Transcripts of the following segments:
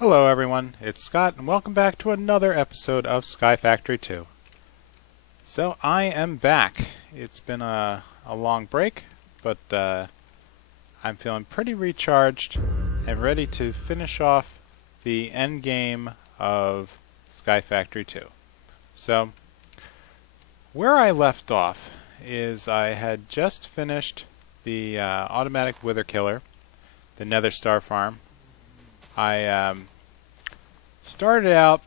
Hello everyone, it's Scott and welcome back to another episode of Sky Factory 2. So I am back. It's been a long break, but I'm feeling pretty recharged and ready to finish off the end game of Sky Factory 2. So where I left off is I had just finished the automatic wither killer, the Nether Star farm. I started out,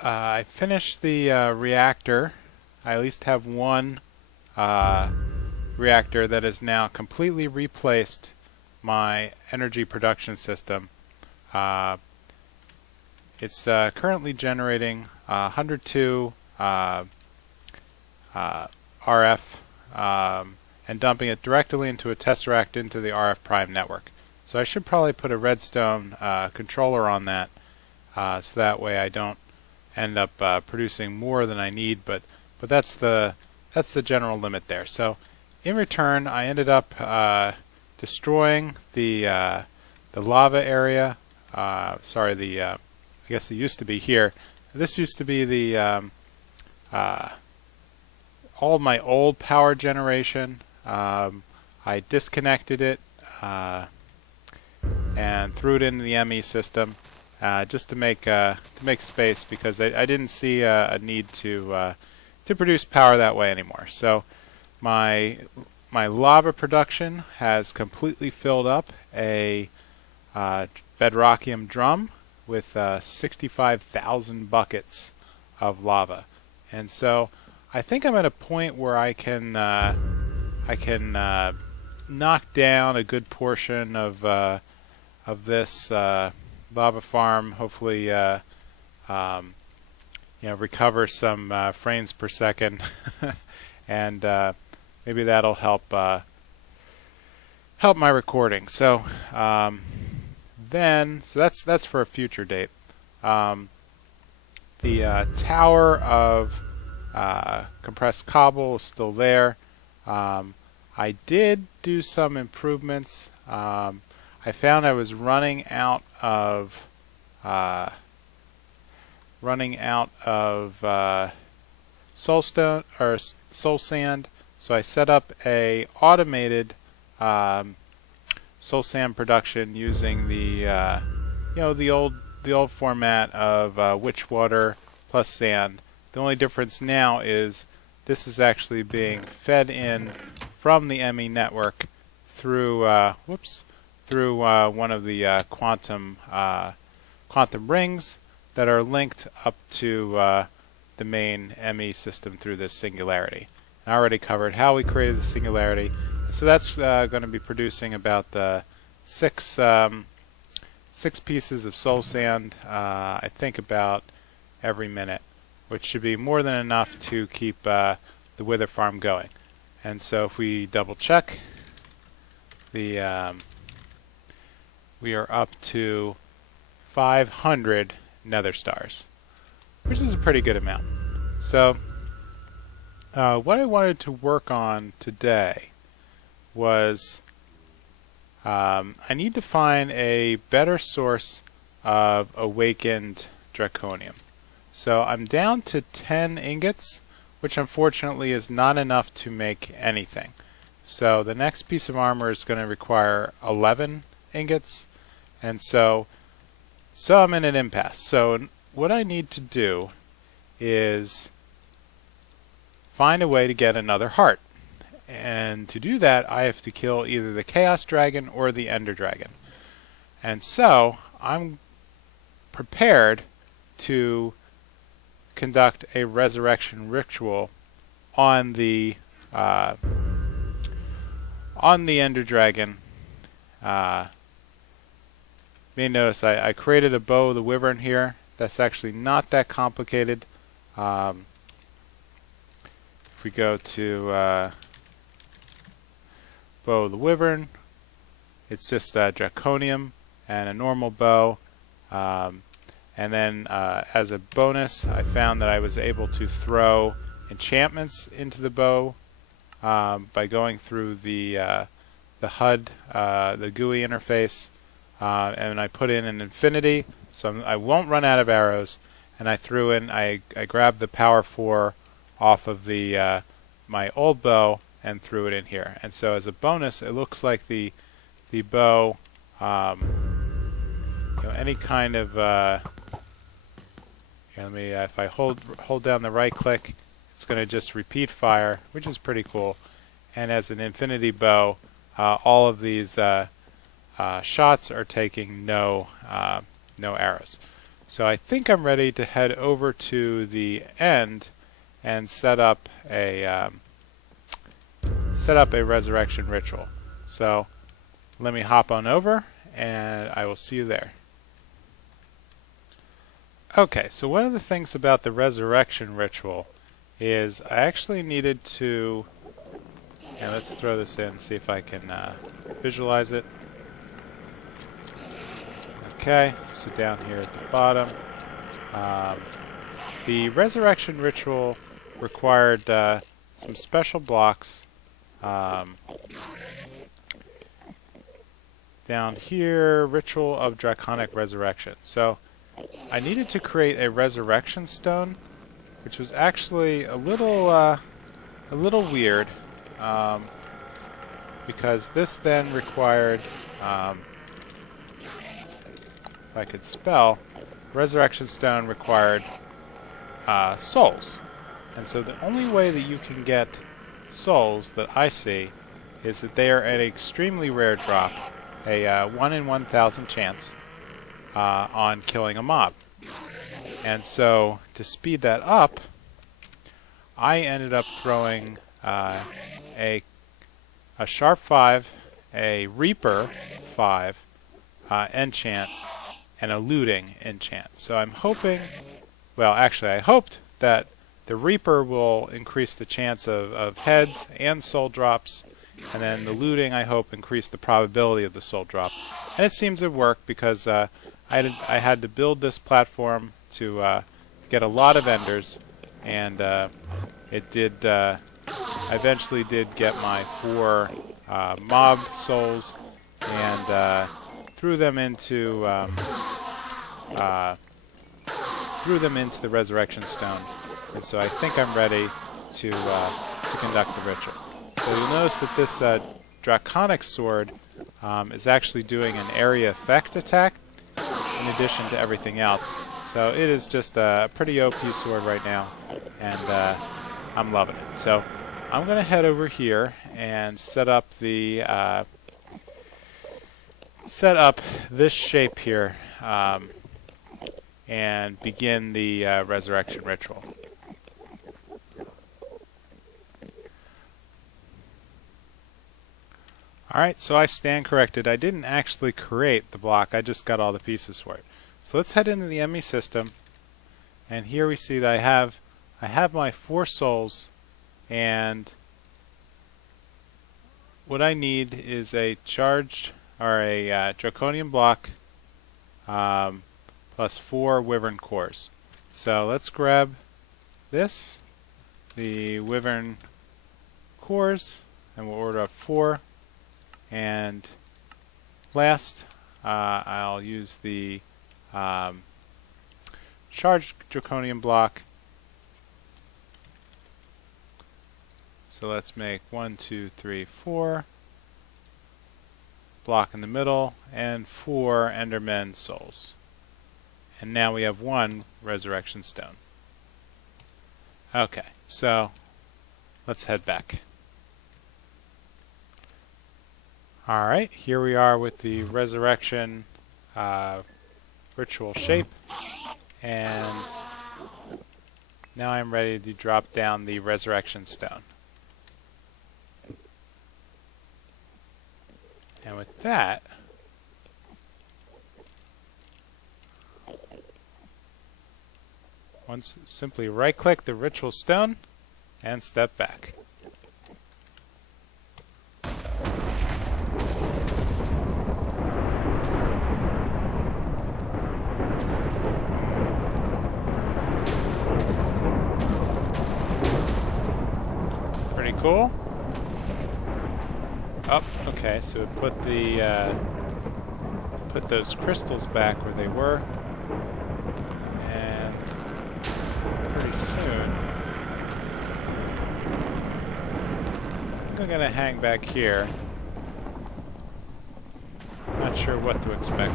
I finished the reactor. I at least have one reactor that has now completely replaced my energy production system. It's currently generating 102 RF and dumping it directly into a tesseract into the RF prime network. So I should probably put a redstone controller on that, so that way I don't end up producing more than I need. But that's the general limit there. So in return, I ended up destroying the lava area. I guess it used to be here. This used to be the all my old power generation. I disconnected it and threw it into the ME system just to make space, because I didn't see a need to produce power that way anymore. So my lava production has completely filled up a bedrockium drum with 65,000 buckets of lava, and so I think I'm at a point where I can knock down a good portion of this lava farm. Hopefully, recover some frames per second, and maybe that'll help my recording. So that's for a future date. The tower of compressed cobble is still there. I did do some improvements. I found I was running out of soulstone or soul sand, so I set up a automated soul sand production using the old format of witch water plus sand. The only difference now is this is actually being fed in from the ME network through one of the quantum rings that are linked up to the main ME system through this singularity. I already covered how we created the singularity, so that's going to be producing about six pieces of soul sand, I think about every minute, which should be more than enough to keep the wither farm going. And so if we double check, we are up to 500 nether stars, which is a pretty good amount. So what I wanted to work on today was I need to find a better source of awakened draconium. So I'm down to 10 ingots, which unfortunately is not enough to make anything. So the next piece of armor is going to require 11 ingots, and so I'm in an impasse. So what I need to do is find a way to get another heart. And to do that, I have to kill either the Chaos Dragon or the Ender Dragon. And so I'm prepared to conduct a resurrection ritual on the Ender Dragon. You may notice I created a Bow of the Wyvern here. That's actually not that complicated. If we go to Bow of the Wyvern, it's just draconium and a normal bow. And then as a bonus, I found that I was able to throw enchantments into the bow by going through the HUD, the GUI interface, and I put in an infinity, so I won't run out of arrows. And I threw in, I grabbed the power 4 off of the my old bow and threw it in here. And so as a bonus, it looks like the bow, any kind of let me if I hold down the right click, it's going to just repeat fire, which is pretty cool. And as an infinity bow, all of these shots are taking no arrows. So I think I'm ready to head over to the end and set up a resurrection ritual. So let me hop on over, and I will see you there. Okay, so one of the things about the resurrection ritual is I actually needed to, and let's throw this in, see if I can visualize it. Okay, so down here at the bottom, the resurrection ritual required some special blocks. Down here, ritual of draconic resurrection. So I needed to create a resurrection stone, which was actually a little weird, because this then required, if I could spell, resurrection stone required souls. And so the only way that you can get souls that I see is that they are an extremely rare drop, a 1 in 1,000 chance on killing a mob. And so to speed that up, I ended up throwing a Sharp 5, a Reaper 5 enchant, and a Looting enchant. So I'm hoping, well actually I hoped that the Reaper will increase the chance of heads and soul drops, and then the Looting I hope increase the probability of the soul drop. And it seems to work because I had to build this platform to get a lot of enders, and it did. I eventually did get my 4 mob souls and threw them into the resurrection stone. And so I think I'm ready to conduct the ritual. So you'll notice that this draconic sword is actually doing an area effect attack in addition to everything else. So it is just a pretty OP sword right now, and I'm loving it. So I'm going to head over here and set up this shape here and begin the resurrection ritual. Alright, so I stand corrected. I didn't actually create the block, I just got all the pieces for it. So let's head into the ME system, and here we see that I have my 4 souls, and what I need is a charged, or a draconium block plus 4 wyvern cores. So let's grab this, the wyvern cores, and we'll order up 4. And last, I'll use the charged draconium block. So let's make 1, 2, 3, 4. Block in the middle, and 4 Enderman souls. And now we have 1 resurrection stone. Okay, so let's head back. Alright, here we are with the resurrection ritual shape, and now I'm ready to drop down the resurrection stone. And with that, simply right click the ritual stone and step back. Cool. Oh, okay. So put the put those crystals back where they were. And pretty soon, I'm going to hang back here. Not sure what to expect.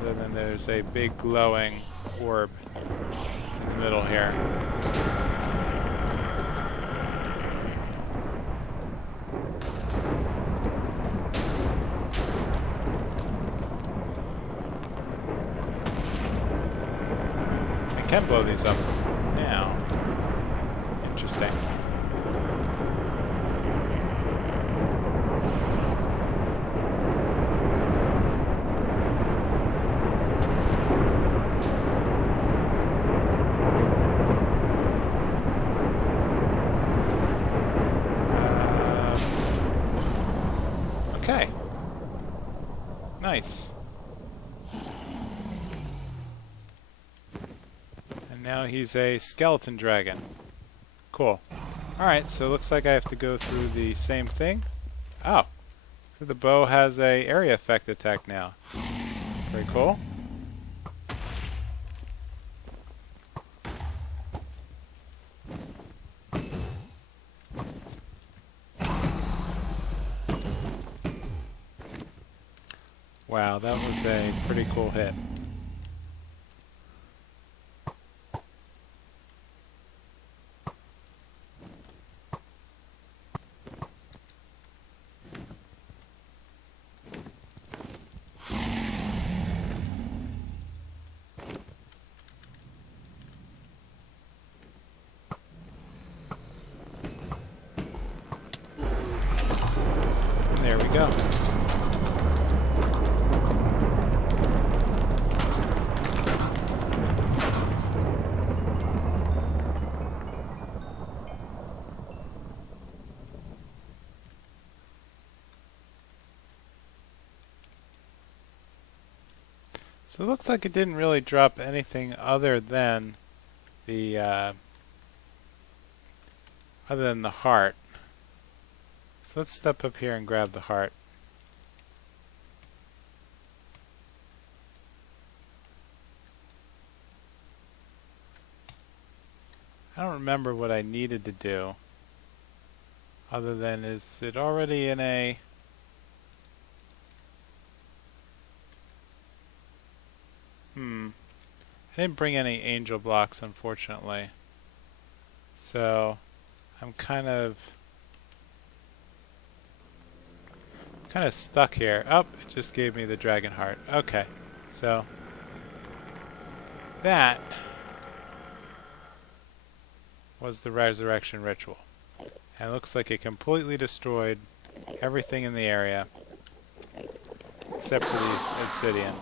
Other than there's a big glowing orb in the middle here. I can blow these up now. Interesting. Okay. Nice. And now he's a skeleton dragon. Cool. Alright, so it looks like I have to go through the same thing. Oh. So the bow has a area effect attack now. Very cool. Wow, that was a pretty cool hit. And there we go. So it looks like it didn't really drop anything other than the heart. So let's step up here and grab the heart. I don't remember what I needed to do other than, is it already in a... I didn't bring any angel blocks, unfortunately. So I'm kind of stuck here. Oh, it just gave me the dragon heart. Okay, so that was the resurrection ritual. And it looks like it completely destroyed everything in the area except for the obsidian.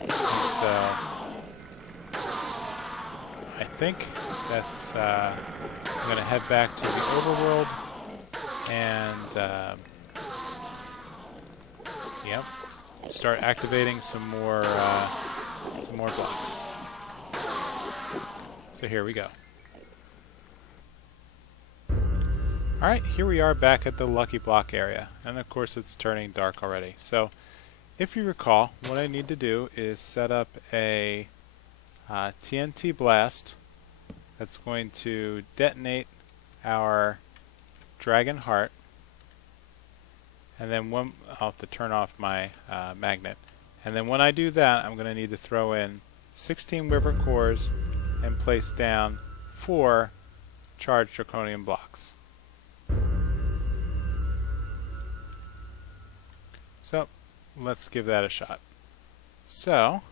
And so I think that's I'm going to head back to the overworld and yep, start activating some more blocks. So here we go. Alright, here we are back at the Lucky Block area, and of course it's turning dark already. So if you recall, what I need to do is set up a TNT blast that's going to detonate our dragon heart, and then I'll have to turn off my magnet. And then when I do that, I'm going to need to throw in 16 Wyvern cores and place down 4 charged draconium blocks. So let's give that a shot. So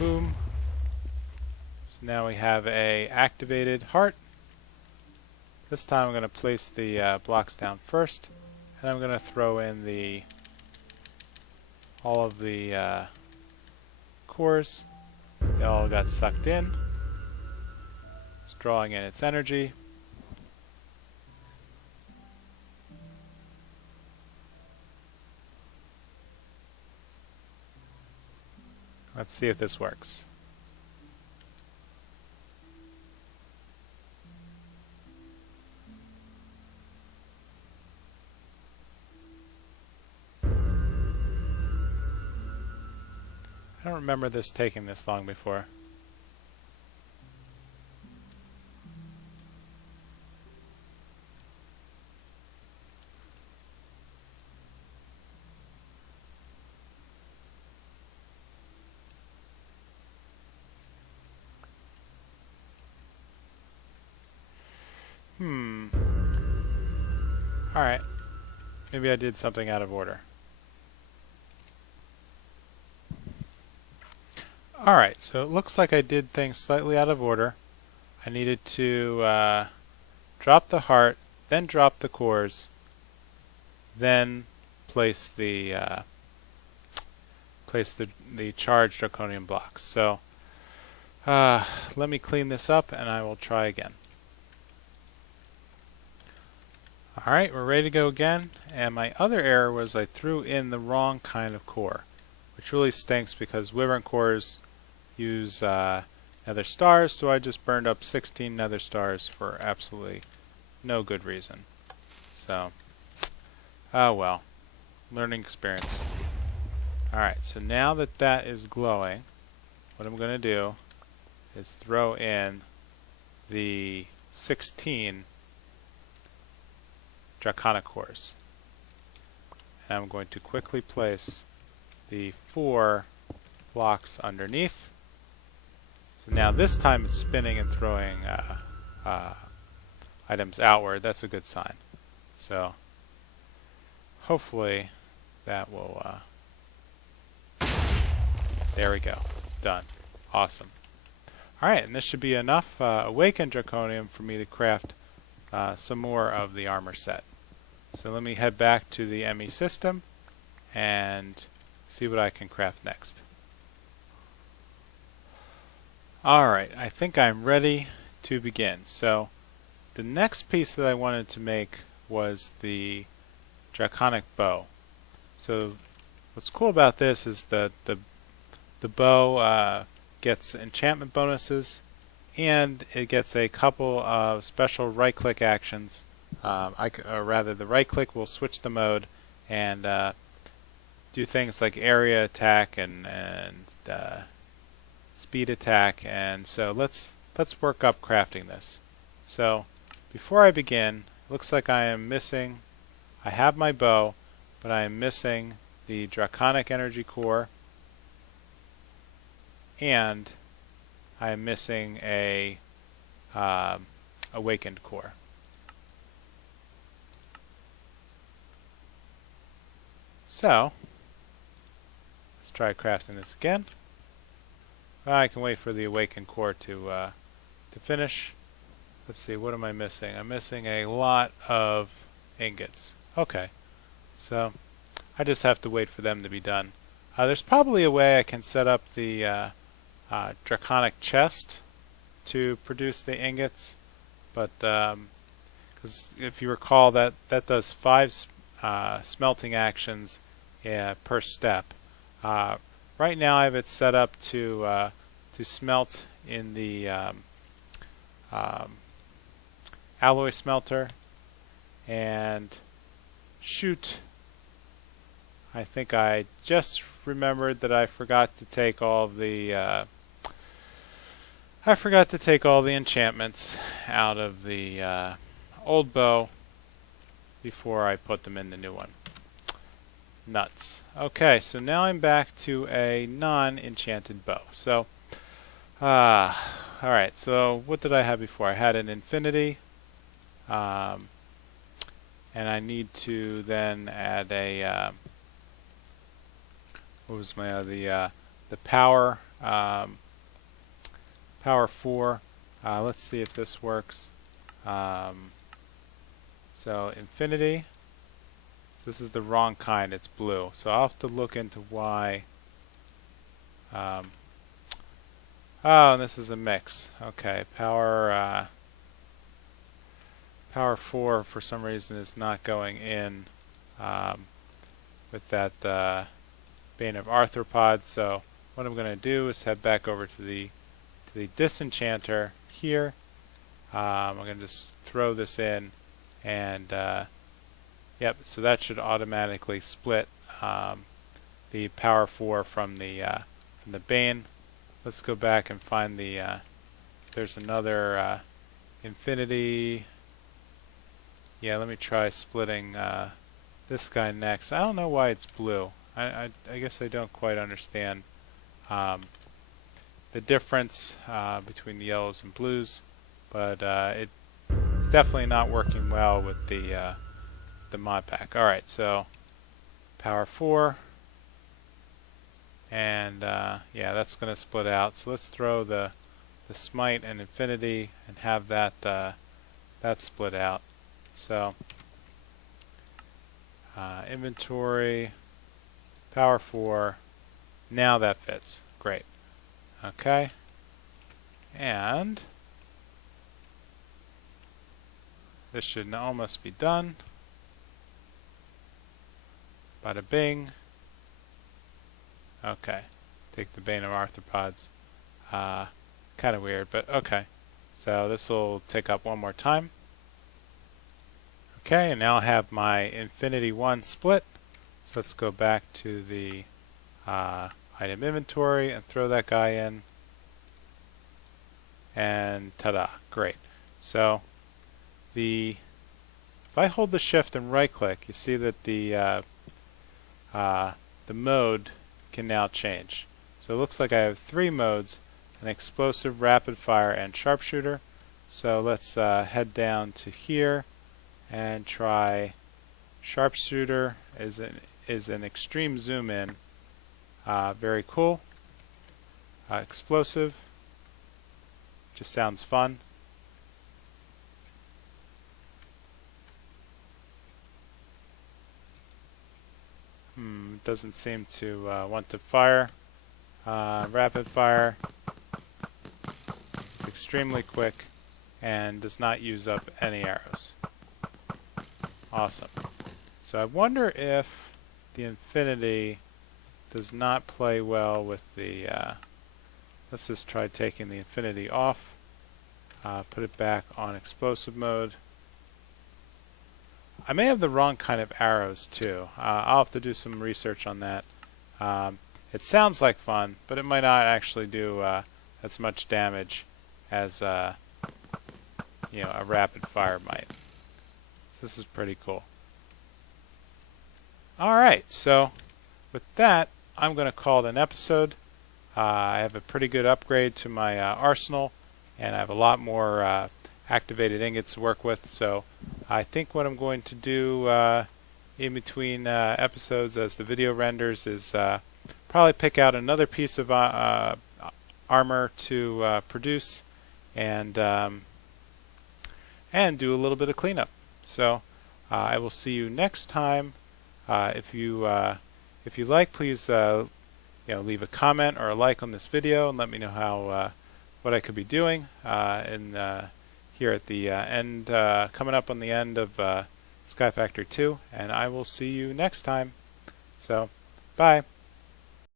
boom. So now we have a activated heart. This time I'm going to place the blocks down first, and I'm going to throw in all of the cores. They all got sucked in. It's drawing in its energy. Let's see if this works. I don't remember this taking this long before. Alright. Maybe I did something out of order. Alright, so it looks like I did things slightly out of order. I needed to drop the heart, then drop the cores, then place the charged draconium blocks. So let me clean this up and I will try again. Alright, we're ready to go again, and my other error was I threw in the wrong kind of core, which really stinks because Wyvern cores use nether stars, so I just burned up 16 nether stars for absolutely no good reason. So, oh well, learning experience. Alright, so now that that is glowing, what I'm going to do is throw in the 16 draconic cores. And I'm going to quickly place the 4 blocks underneath. So now this time it's spinning and throwing items outward. That's a good sign. So hopefully that will there we go. Done. Awesome. Alright, and this should be enough awakened draconium for me to craft some more of the armor set. So let me head back to the ME system and see what I can craft next. Alright, I think I'm ready to begin. So the next piece that I wanted to make was the Draconic Bow. So what's cool about this is that the bow gets enchantment bonuses, and it gets a couple of special right-click actions. Or rather, the right-click will switch the mode and do things like area attack and speed attack. And so let's work up crafting this. So before I begin, looks like I am missing. I have my bow, but I am missing the Draconic Energy Core, and I am missing a Awakened Core. So let's try crafting this again. I can wait for the Awakened Core to finish. Let's see, what am I missing? I'm missing a lot of ingots. Okay, so I just have to wait for them to be done. There's probably a way I can set up the Draconic chest to produce the ingots, but because if you recall, that does 5 smelting actions per step. Right now I have it set up to smelt in the alloy smelter, and shoot, I think I just remembered that I forgot to take all the enchantments out of the old bow before I put them in the new one. Nuts. Okay, so now I'm back to a non-enchanted bow. So, alright, so what did I have before? I had an infinity, and I need to then add a, what was my the power, power 4. Let's see if this works. So infinity. This is the wrong kind. It's blue. So I'll have to look into why. Oh, and this is a mix. Okay, power 4 for some reason is not going in with that Bane of Arthropod. So what I'm going to do is head back over to the disenchanter here. I'm going to just throw this in, and yep, so that should automatically split the power 4 from the and the Bane. Let's go back and find the, there's another Infinity. Yeah, let me try splitting this guy next. I don't know why it's blue. I guess I don't quite understand the difference between the yellows and blues, but it's definitely not working well with the mod pack. Alright, so power 4, and yeah, that's going to split out. So let's throw the smite and infinity and have that that split out. So inventory, power 4, now that fits. Great. Okay, and this should almost be done. Bada bing. Okay, take the Bane of Arthropods. Kind of weird, but okay. So this will take up one more time. Okay, and now I have my Infinity 1 split. So let's go back to the item inventory and throw that guy in. And ta-da, great. So if I hold the shift and right click, you see that the mode can now change. So it looks like I have 3 modes: an explosive, rapid fire, and sharpshooter. So let's head down to here and try sharpshooter. Is an extreme zoom in. Very cool. Explosive. Just sounds fun. Doesn't seem to want to fire. Rapid fire. It's extremely quick and does not use up any arrows. Awesome. So I wonder if the infinity does not play well with the let's just try taking the infinity off, put it back on explosive mode. I may have the wrong kind of arrows too. I'll have to do some research on that. It sounds like fun, but it might not actually do as much damage as a rapid fire might. So this is pretty cool. Alright, so with that, I'm going to call it an episode. I have a pretty good upgrade to my arsenal, and I have a lot more activated ingots to work with. So I think what I'm going to do in between episodes as the video renders is probably pick out another piece of armor to produce and do a little bit of cleanup. So I will see you next time. If you like, please leave a comment or a like on this video and let me know how what I could be doing here at the end, coming up on the end of Sky Factor 2, and I will see you next time. So, bye.